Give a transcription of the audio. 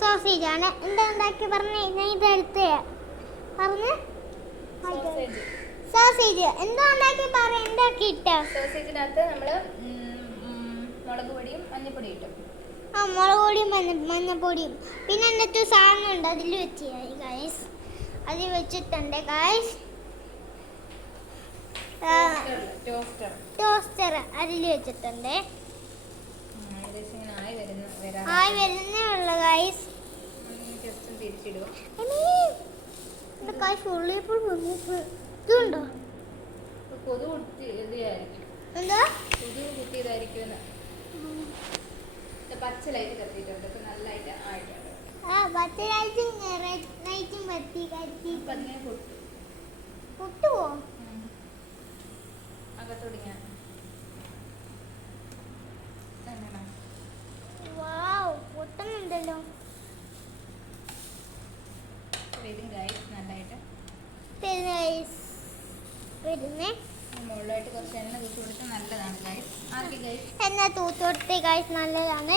Sausage ആണ്. എന്താ ഉണ്ടാക്കി പറഞ്ഞേ? ഞാൻ ഇതെടുത്ത് പറഞ്ഞ് സോസേജ് എന്താ ഉണ്ടാക്കി പറ. ഉണ്ടാക്കിയിട്ട് സോസേജിനകത്ത് നമ്മള് മുളക് പൊടിയും മഞ്ഞപ്പൊടിയും ഇട്ടു. മുളക് പൊടിയും മഞ്ഞപ്പൊടിയും പിന്നെ എന്നിട്ട് സാധനം ഉണ്ട് അതിൽ വെച്ച് ഗൈസ്. അതിൽ വെച്ചിട്ടുണ്ട് ഗൈസ്. ടോസ്റ്റർ അതിൽ വെച്ചിട്ടുണ്ട്. ആയി വരുന്നേ ഉള്ളു ഗൈസ്. ഇതുണ്ടോ? എന്താ പച്ച ലൈറ്റ് കത്തിയിട്ടുണ്ട്. നല്ലതായിട്ട് ആയിട്ടുണ്ട്. പച്ച ലൈറ്റും പൊട്ടുവോ? അകത്തോടിങ്ങ പൊട്ടുന്നുണ്ടല്ലോ. നല്ലതായിട്ട് വരുന്നേ. മുകളിലായിട്ട് കുറച്ച് എണ്ണ തൂത്ത് കൊടുത്താൽ നല്ലതാണ് ഗൈസ്. ആക്കി ഗൈസ് എണ്ണ തൂത്ത് കൊടുത്തേ ഗൈസ് നല്ലതാണ്.